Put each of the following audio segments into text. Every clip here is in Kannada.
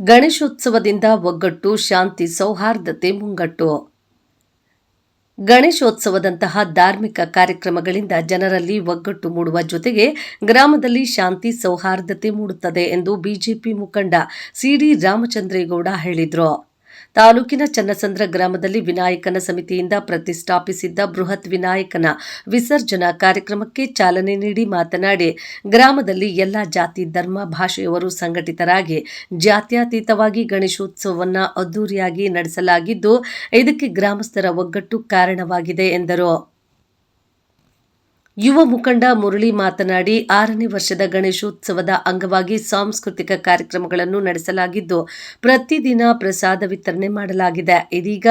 ಗಣೇಶೋತ್ಸವದಿಂದ ಒಗ್ಗಟ್ಟು, ಶಾಂತಿ, ಸೌಹಾರ್ದತೆ, ಮುಂಗಟ್ಟು. ಗಣೇಶೋತ್ಸವದಂತಹ ಧಾರ್ಮಿಕ ಕಾರ್ಯಕ್ರಮಗಳಿಂದ ಜನರಲ್ಲಿ ಒಗ್ಗಟ್ಟು ಮೂಡುವ ಜೊತೆಗೆ ಗ್ರಾಮದಲ್ಲಿ ಶಾಂತಿ, ಸೌಹಾರ್ದತೆ ಮೂಡುತ್ತದೆ ಎಂದು ಬಿಜೆಪಿ ಮುಖಂಡ ಸಿಡಿ ರಾಮಚಂದ್ರೇಗೌಡ ಹೇಳಿದರು. ತಾಲೂಕಿನ ಚನ್ನಸಂದ್ರ ಗ್ರಾಮದಲ್ಲಿ ವಿನಾಯಕನ ಸಮಿತಿಯಿಂದ ಪ್ರತಿಷ್ಠಾಪಿಸಿದ್ದ ಬೃಹತ್ ವಿನಾಯಕನ ವಿಸರ್ಜನಾ ಕಾರ್ಯಕ್ರಮಕ್ಕೆ ಚಾಲನೆ ನೀಡಿ ಮಾತನಾಡಿ, ಗ್ರಾಮದಲ್ಲಿ ಎಲ್ಲ ಜಾತಿ, ಧರ್ಮ, ಭಾಷೆಯವರು ಸಂಘಟಿತರಾಗಿ ಜಾತ್ಯತೀತವಾಗಿ ಗಣೇಶೋತ್ಸವವನ್ನು ಅದ್ದೂರಿಯಾಗಿ ನಡೆಸಲಾಗಿದ್ದು, ಇದಕ್ಕೆ ಗ್ರಾಮಸ್ಥರ ಒಗ್ಗಟ್ಟು ಕಾರಣವಾಗಿದೆ ಎಂದರು. ಯುವ ಮುಖಂಡ ಮುರಳಿ ಮಾತನಾಡಿ ಆರನೇ ವರ್ಷದ ಗಣೇಶೋತ್ಸವದ ಅಂಗವಾಗಿ ಸಾಂಸ್ಕೃತಿಕ ಕಾರ್ಯಕ್ರಮಗಳನ್ನು ನಡೆಸಲಾಗಿದ್ದು, ಪ್ರತಿದಿನ ಪ್ರಸಾದ ವಿತರಣೆ ಮಾಡಲಾಗಿದೆ. ಇದೀಗ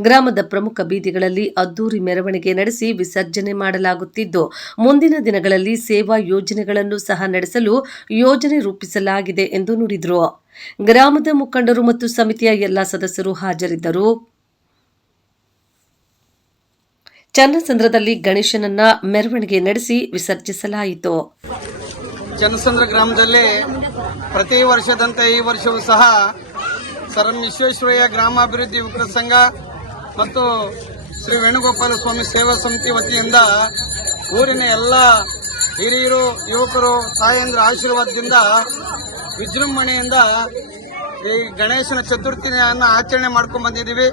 ಗ್ರಾಮದ ಪ್ರಮುಖ ಬೀದಿಗಳಲ್ಲಿ ಅದ್ದೂರಿ ಮೆರವಣಿಗೆ ನಡೆಸಿ ವಿಸರ್ಜನೆ ಮಾಡಲಾಗುತ್ತಿದ್ದು, ಮುಂದಿನ ದಿನಗಳಲ್ಲಿ ಸೇವಾ ಯೋಜನೆಗಳನ್ನು ಸಹ ನಡೆಸಲು ಯೋಜನೆ ರೂಪಿಸಲಾಗಿದೆ ಎಂದು ನುಡಿದರು. ಗ್ರಾಮದ ಮುಖಂಡರು ಮತ್ತು ಸಮಿತಿಯ ಎಲ್ಲ ಸದಸ್ಯರು ಹಾಜರಿದ್ದರು. ಚನ್ನಸಂದ್ರದಲ್ಲಿ ಗಣೇಶನನ್ನ ಮೆರವಣಿಗೆ ನಡೆಸಿ ವಿಸರ್ಜಿಸಲಾಯಿತು. ಚನ್ನಸಂದ್ರ ಗ್ರಾಮದಲ್ಲಿ ಪ್ರತಿ ವರ್ಷದಂತೆ ಈ ವರ್ಷವೂ ಸಹ ಸರ್ ವಿಶ್ವೇಶ್ವರಯ್ಯ ಗ್ರಾಮಾಭಿವೃದ್ಧಿ ಯುವಕರ ಸಂಘ ಮತ್ತು ಶ್ರೀ ವೇಣುಗೋಪಾಲ ಸ್ವಾಮಿ ಸೇವಾ ಸಮಿತಿ ವತಿಯಿಂದ ಊರಿನ ಎಲ್ಲ ಹಿರಿಯರು, ಯುವಕರು, ತಾಯಂದ್ರ ಆಶೀರ್ವಾದದಿಂದ ವಿಜೃಂಭಣೆಯಿಂದ ಈ ಗಣೇಶನ ಚತುರ್ಥಿಯನ್ನು ಆಚರಣೆ ಮಾಡ್ಕೊಂಡು ಬಂದಿದ್ದೀವಿ.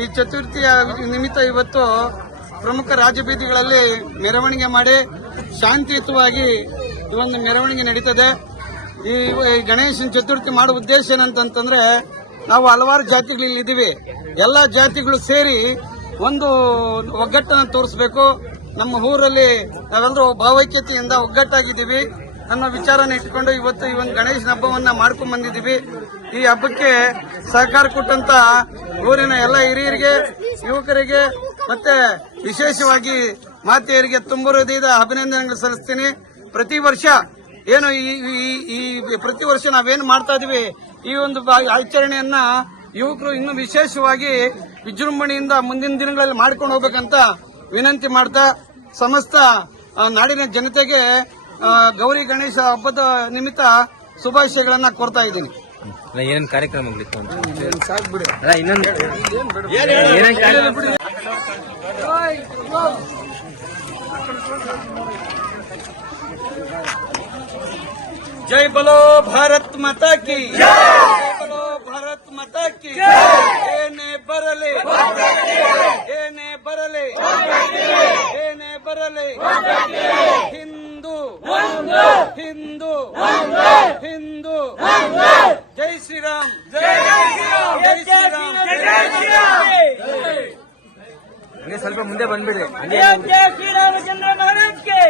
ಈ ಚತುರ್ಥಿಯ ನಿಮಿತ್ತ ಇವತ್ತು ಪ್ರಮುಖ ರಾಜಬೀದಿಗಳಲ್ಲಿ ಮೆರವಣಿಗೆ ಮಾಡಿ ಶಾಂತಿಯುತವಾಗಿ ಈ ಒಂದು ಮೆರವಣಿಗೆ ನಡೀತದೆ. ಈ ಗಣೇಶನ ಚತುರ್ಥಿ ಮಾಡುವ ಉದ್ದೇಶ ಏನಂತಂದ್ರೆ ನಾವು ಹಲವಾರು ಜಾತಿಗಳು ಇಲ್ಲಿ ಇದ್ದೀವಿ. ಎಲ್ಲ ಜಾತಿಗಳು ಸೇರಿ ಒಂದು ಒಗ್ಗಟ್ಟನ್ನು ತೋರಿಸಬೇಕು. ನಮ್ಮ ಊರಲ್ಲಿ ನಾವೆಲ್ಲರೂ ಭಾವೈಕ್ಯತೆಯಿಂದ ಒಗ್ಗಟ್ಟಾಗಿದ್ದೀವಿ. ನಮ್ಮ ವಿಚಾರನ ಇಟ್ಕೊಂಡು ಇವತ್ತು ಈ ಒಂದು ಗಣೇಶನ ಹಬ್ಬವನ್ನ ಮಾಡ್ಕೊಂಡು ಬಂದಿದ್ದೀವಿ. ಈ ಹಬ್ಬಕ್ಕೆ ಸಹಕಾರ ಕೊಟ್ಟಂತ ಊರಿನ ಎಲ್ಲ ಹಿರಿಯರಿಗೆ, ಯುವಕರಿಗೆ ಮತ್ತೆ ವಿಶೇಷವಾಗಿ ಮಾತೆಯರಿಗೆ ತುಂಬ ಹೃದಯದ ಅಭಿನಂದನೆಗಳು ಸಲ್ಲಿಸ್ತೀನಿ. ಪ್ರತಿ ವರ್ಷ ಏನು ಈ ಪ್ರತಿ ವರ್ಷ ನಾವೇನು ಮಾಡ್ತಾ ಇದೀವಿ ಈ ಒಂದು ಆಚರಣೆಯನ್ನ ಯುವಕರು ಇನ್ನೂ ವಿಶೇಷವಾಗಿ ವಿಜೃಂಭಣೆಯಿಂದ ಮುಂದಿನ ದಿನಗಳಲ್ಲಿ ಮಾಡ್ಕೊಂಡು ಹೋಗ್ಬೇಕಂತ ವಿನಂತಿ ಮಾಡ್ತಾ ಸಮಸ್ತ ನಾಡಿನ ಜನತೆಗೆ ಗೌರಿ ಗಣೇಶ ಹಬ್ಬದ ನಿಮಿತ್ತ ಶುಭಾಶಯಗಳನ್ನ ಕೋರ್ತಾ ಇದ್ದೀನಿ. ಏನೇನ್ ಕಾರ್ಯಕ್ರಮಗಳಿತ್ತು जय बोलो भारत माता की। जय बोलो भारत माता की। एने बरले। एने बरले। एने बरले। हिंदू। हिंदू। हिंदू। ಹಂಗೆ ಸ್ವಲ್ಪ ಮುಂದೆ ಬಂದ್ಬಿಡ್ರಿ ಹಂಗೆ ಶ್ರೀರಾಮಚಂದ್ರ ಮಹಾರಾಜ್ಗೆ.